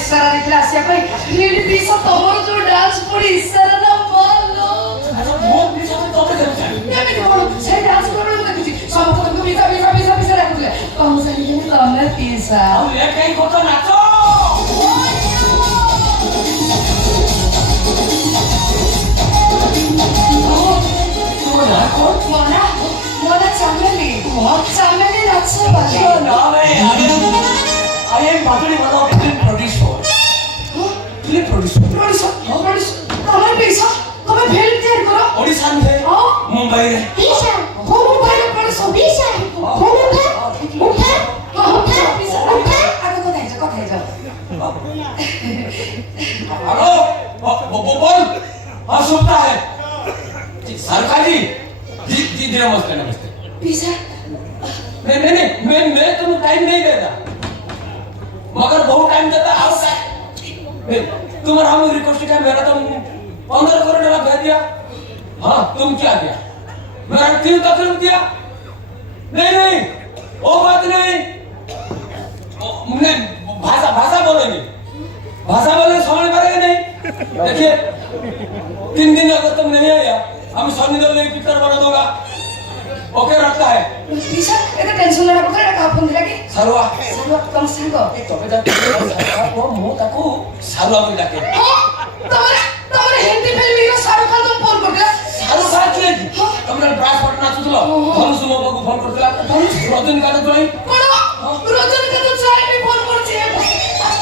इशारा देथिला आसिया पई read piece तमर जो डांस पड़ी इशारा ना मानो मो पीस तमे करछ या मैं बोलो से डांस करो ना किछि सब को बिसा रखले कहू से कि तमे पीसा हम ले कहीं को तो नाचो मोना चामेली नाचो वाले ना मैं I am Baduri Bala film producer. Film producer. तमे पैसा तमे फिल्म तैयार करो ओडिशा में मुंबई रे पैसा को मुंबई रे प्रोड्यूसर पैसा को उठा आगे कथा है हेलो बोल हाँ सुनता है सरकार जी नमस्ते पैसा मैं तुम्हें टाइम नहीं देता मगर बहुत टाइम देता आओ तुम्हारा हम रिक्वेस्ट क्या मेरा तुम 15 करोड़ वाला भेज दिया हाँ तुम क्या दिया मेरा क्यों तकलीफ दिया नहीं वो बात नहीं भाषा बोलेंगे समझ पाएंगे नहीं देखिए 3 दिन अगर तुम नहीं आया हम सनी देओल एक पिक्चर बना दूंगा ओके रखता है पैसा एका टेंशन लेना पड़ता है का फोन दिला की सारुआ तुम संग ए तो बेटा वो मो ताको सारुआ भी डाके तमरे हिंदी फिल्म हीरो शाहरुख खान तुम फोन करला शाहरुख खान के तुमने ब्रास पट नाचुतलो धनुष मो को फोन करतला रजनीकांत तोई कोन रजनीकांत चाहे भी फोन करछे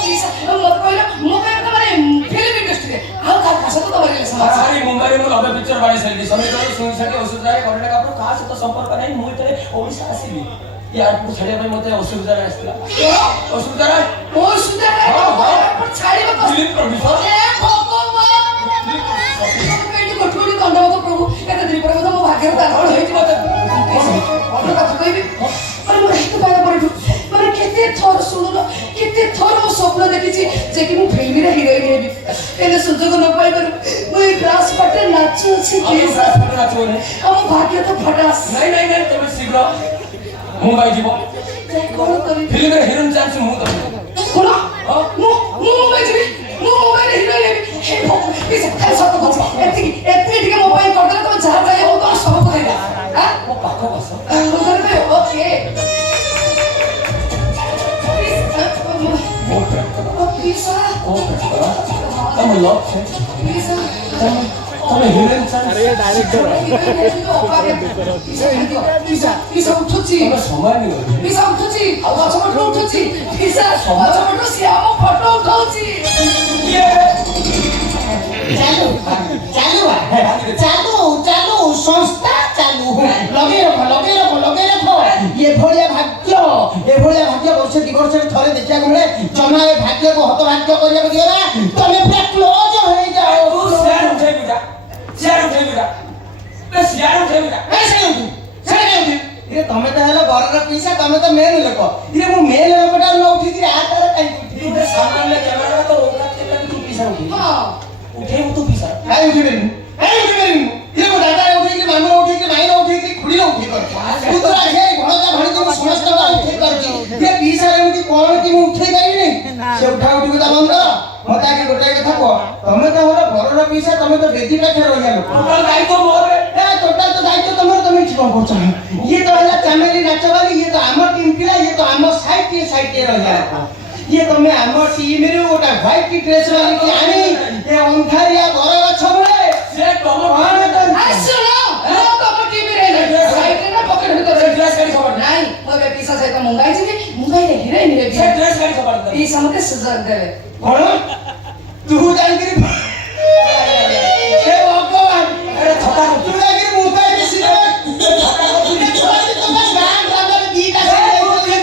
पैसा मत कहला मो का तमरे फिल्म इंडस्ट्री हां का भाषा तो तमरे समझ सारी मुंबई में लबे पिक्चर बाड़ी सैली समी तो सुन सके असुविधा है करने का कहा से तो संपर्क नहीं मुई ते ओडिसा आसीली एयरपोर्ट छड़े भाई मते असुविधा आस्तिला असुविधा पर छाड़ी में फिल्म प्रोड्यूसर ए भगवान पेटी कोठोरी दंड मत प्रभु एते दिन पर मो भाग्य दान होई मत और बात कहबी पर मो हित पाए पड़ू माने केते थोर सुनुनो केते थोर मो स्वप्न देखिछि जे कि मो फिल्म रे हीरोइन हेबी एने सुजोग न पाई करू मो ग्रास पटे नाचो छी ग्रास पटे नाचो ने हम भाग्य तो फटास नहीं तुम शीघ्र मुंबई जीवो कोन करी फिल्म रे हीरोइन चांस मु तो कोन मु मुंबई जीवी मु मुंबई रे हीरोइन हेबी हे भगवान पैसा खाली सत कहछि एति ଟିକେ मोबाइल करदे तो जहां जाए वो तो सब को देगा हां वो पाखो बस उधर पे ओके पैसा तुम लोग से तुम हीरोइन चांस अरे डायरेक्टर पैसा उठुची समय नहीं हो पैसा उठुची आवाज उठुची पैसा आवाज श्याम फोटो उठाउची चालू संस्था चालू लगे रखो ये भलिया भाग्य वर्ष 2 वर्ष थरे देखिया मिले जमा ए भाग्य को हत भाग्य करिया दियो ना तमे पूरा क्लोज हो जाओ शेयर उठे बेटा ये तमे तो हेला बरर पैसा तमे तो मेन लोक ये मु मेन लोकटा न उठी कि आ तार काई उठी इधर सामने ले कैमरा तो ओका तेला तू पैसा उठी हां उठे तू पैसा काई उठी ये मु दादा उठी कि मामा उठी कि माई उठी कि खुड़ी उठी कर तू तो आगे घणा भणी तू समस्त का उठी कर ये पैसा एमती कोन कि मु उठे काई नहीं से उठा उठी का बंद मता के गोटे कथा को तमे तो हमरा बरर पैसा तमे तो बेदी पाखे रहिया लोक टोटल दायित्व मोर ए टोटल तो दायित्व तमर तमे छी कोन करछ ये तो हला चमेली नाचवाली ये तो आम टीम पिला ये तो आम साइड रहिया ये तमे आम टीम रे ओटा व्हाइट ड्रेस वाली की आनी ए अंधारिया घर गछबे से टोमो सुनो नो कमिटी में रहना साइड रे ना पकड़ के ड्रेस करी खबर नहीं मबे पैसा से तो मुंबई जी मुंबई रे हीरोइन रे से ड्रेस करी खबर ई समके सुजग देवे कोन तू जानकरी ए भगवान अरे छोटा तू जानकरी मुंबई रे सीधे छोटा तू गान रागर गीता से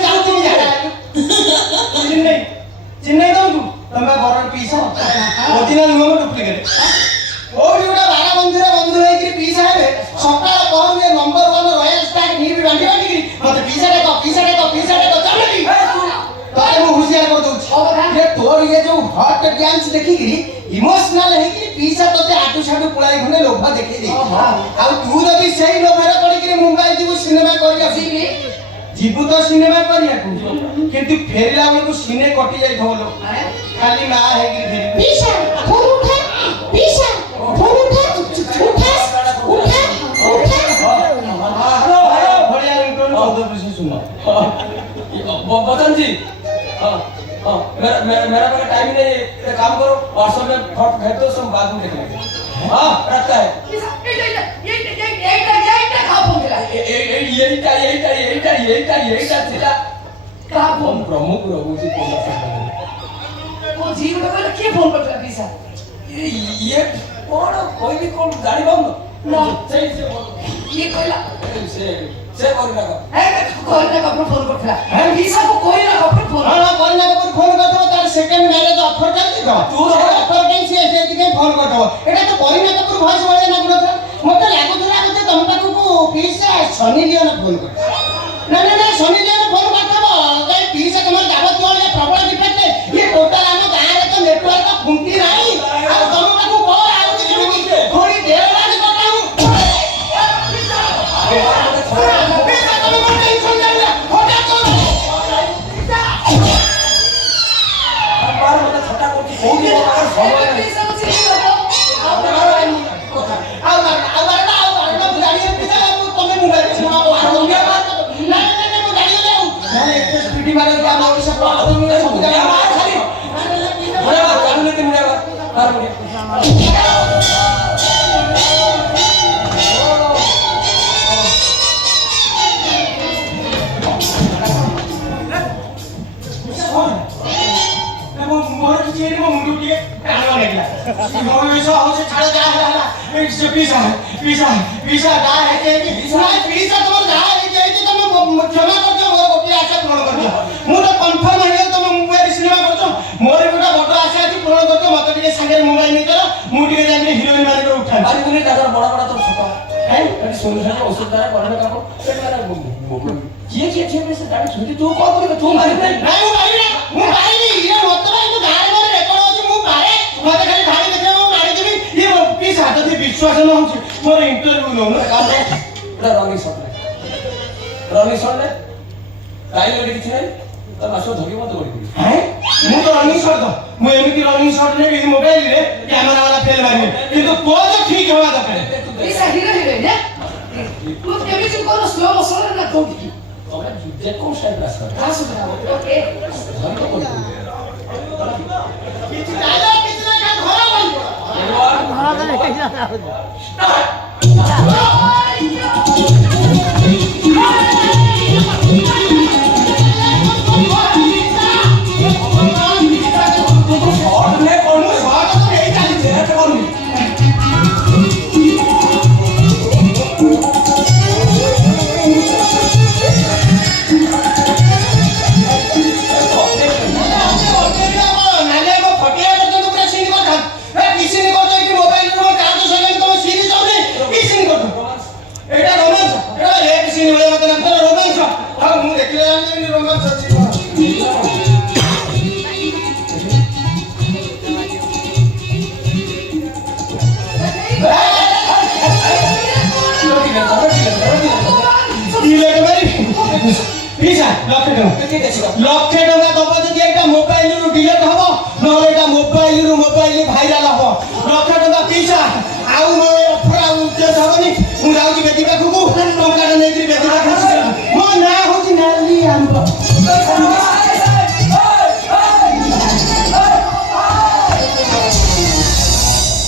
जाऊ चिन्नै दो तू तमे बरर पीसा ओरिजिनल नुम डुप्लीकेट ओ जोड़ा बारा बंधु है कि पीसा है सकाळ कहन ये नंबर 1 रॉयल स्टार नी भी बांधी बांधी मते पीसा देखो चलती तो मु होशियार कर दउ ये तोर ये जो हॉट डांस देखि गिरी इमोशनल है कि पीसा तोते आटू साडू पुलाई खने लोभा देखि दे आ तू जदी सही लोभरे पड़ी कि मुंबई जीव सिनेमा कर जीवी ଯିବୁ ତ ସିନେମା କରିବାକୁ କିନ୍ତୁ ଫେରିଲା ବେଳକୁ ସିନେ କଟି ଯାଇଥିବ ଲୋ ଖାଲି ମା ହେଇକି ଫେରିବୁ ପିସା ଫୋନ ଉଠା ପିସା ଫୋନ ଉଠା ଉଠା ଉଠା ଉଠା ହାଲୋ ହାଲୋ ଭଳିଆ ରିଂଟୋନ 14 पीस सुनो बदन जी हाँ हाँ मेरा पास टाइम नहीं है एक काम करो व्हाट्सएप में फोटो भेज दो सब बाद में देख लेंगे हाँ रखता है यही था प्रमुख प्रभु जी ये कौन कोई भी कौन गाड़ी बंद ना सही से बोलो ये कोइला से बोल लगा कोइला का फोन करथला वीसा को कोइला का फोन हां कोइला का फोन करथो तार सेकंड मैरिज ऑफर चलती तो तू ऑफर के से के फोन करथो एटा तो कोइला का वॉइस वाले ना गुडा मते लागुतला मते तुम पाखु को पीसा सनी लियोन फोन कर ना ना ना सनी लियोन फोन करथबो कई पीसा तमर जाबत वाले प्रबल डिफेक्ट ये टोटल हम गाय रे तो नेटवर्क फुंकी नाही आ तुम पाखु को आउ जेमी थोड़ी देर लागी बताऊ पीसा गाय है के पीसा तुम गाय है के तुम क्षमा कर दो मोर गोटी आशा पूर्ण कर दो मु तो कंफर्म है तुम मोबाइल सिनेमा कर दो मोर गोटा बड़ आशा अछि पूर्ण कर दो मते के संगे मोबाइल नहीं करो मु टिके जाके हीरोइन मार के उठा अरे तूने दादा बड़ा बड़ा तो छोटा है अरे सोल्यूशन औषध द्वारा करने का पेट वाला ये से गाड़ी छोटी तू कौन करे तू मारी नहीं नहीं मु मारी ये मतलब है तो गाड़ी में रेकॉर्ड होची मु मारे मते खाली गाड़ी देखे मु मारी देबी ये पीस हाथ से विश्वास न होची मोर इंटरव्यू लो ना काम है रनिंग शॉट ले टाइम लगे किछ नहीं तो मासो धोगी मत पड़ी हैं मु तो रनिंग शॉट दो मु एमिति रनिंग शॉट ने भी मोबाइल रे कैमरा वाला फेल मारी किंतु को तो ठीक होवा दरकार वीसा हीरो ने तू केबी चुन करो स्लो मोशन ना तो की तोरे जे को शायद रास कर हां सुना ओके धोगी तो पड़ी किछ दादा किछ ना का घर बन हाँ तो नहीं जाना और ने कौन शॉट तो यही चाली है तो कौन लक्षे टका दब जदि एटा मोबाइल रु डिलीट हबो न एटा मोबाइल भाइराल हबो लक्षे टका पीसा आउ